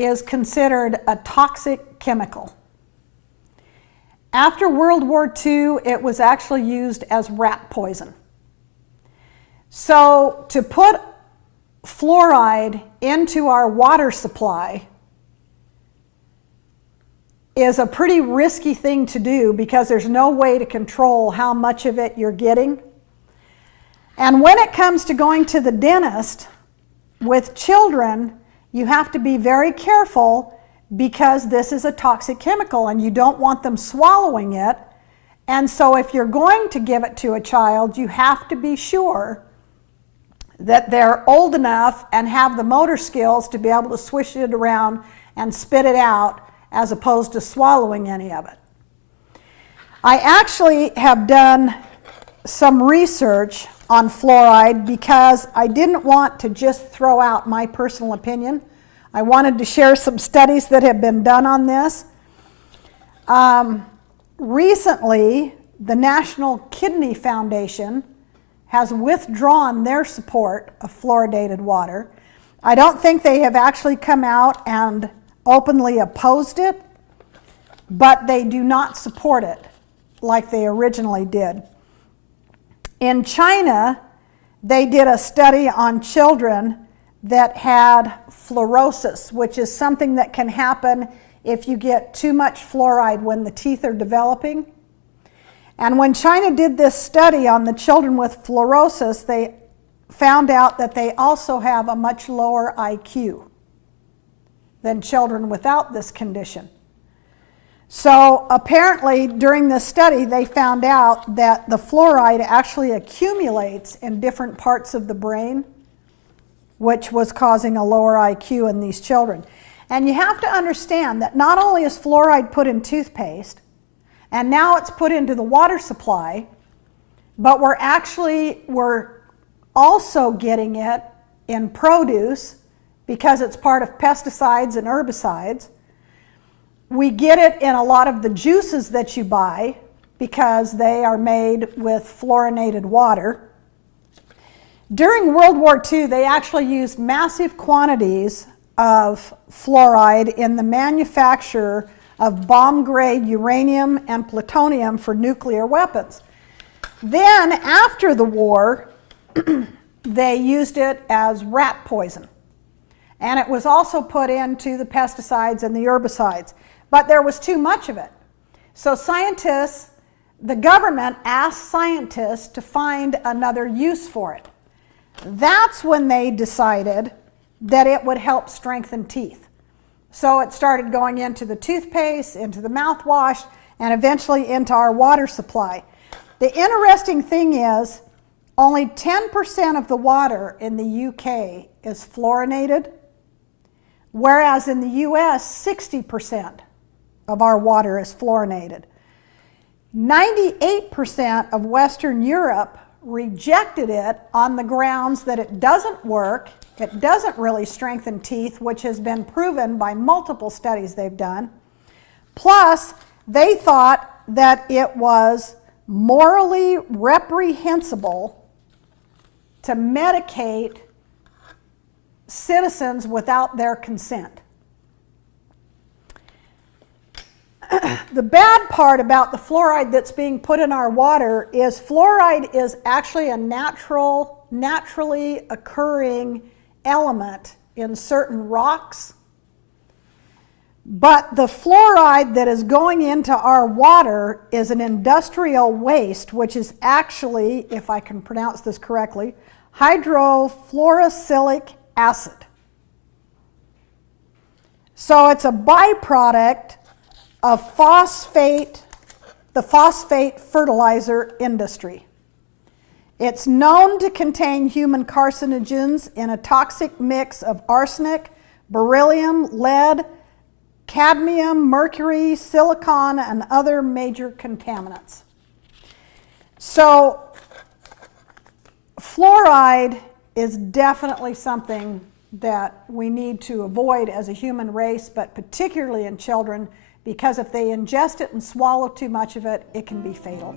is considered a toxic chemical. After World War II, it was actually used as rat poison. So to put fluoride into our water supply is a pretty risky thing to do because there's no way to control how much of it you're getting. And when it comes to going to the dentist with children, you have to be very careful because this is a toxic chemical and you don't want them swallowing it. And so if you're going to give it to a child, you have to be sure that they're old enough and have the motor skills to be able to swish it around and spit it out as opposed to swallowing any of it. I actually have done some research on fluoride because I didn't want to just throw out my personal opinion. I wanted to share some studies that have been done on this. Recently, the National Kidney Foundation has withdrawn their support of fluoridated water. I don't think they have actually come out and openly opposed it, but they do not support it like they originally did. In China, they did a study on children that had fluorosis, which is something that can happen if you get too much fluoride when the teeth are developing. And when China did this study on the children with fluorosis, they found out that they also have a much lower IQ than children without this condition. So apparently during this study they found out that the fluoride actually accumulates in different parts of the brain, which was causing a lower IQ in these children. And you have to understand that not only is fluoride put in toothpaste, and now it's put into the water supply, but we're also getting it in produce because it's part of pesticides and herbicides. We get it in a lot of the juices that you buy because they are made with fluorinated water. During World War II, they actually used massive quantities of fluoride in the manufacture of bomb-grade uranium and plutonium for nuclear weapons. Then, after the war, they used it as rat poison. And it was also put into the pesticides and the herbicides. But there was too much of it. So scientists, the government asked scientists to find another use for it. That's when they decided that it would help strengthen teeth. So it started going into the toothpaste, into the mouthwash, and eventually into our water supply. The interesting thing is, only 10% of the water in the UK is fluorinated, whereas in the US, 60% of our water is fluorinated. 98% of Western Europe rejected it on the grounds that it doesn't work, it doesn't really strengthen teeth, which has been proven by multiple studies they've done. Plus, they thought that it was morally reprehensible to medicate citizens without their consent. The bad part about the fluoride that's being put in our water is fluoride is actually a naturally occurring element in certain rocks. But the fluoride that is going into our water is an industrial waste, which is actually, if I can pronounce this correctly, hydrofluorosilicic acid. So it's a byproduct of the phosphate fertilizer industry. It's known to contain human carcinogens in a toxic mix of arsenic, beryllium, lead, cadmium, mercury, silicon, and other major contaminants. So fluoride is definitely something that we need to avoid as a human race, but particularly in children, because if they ingest it and swallow too much of it, it can be fatal.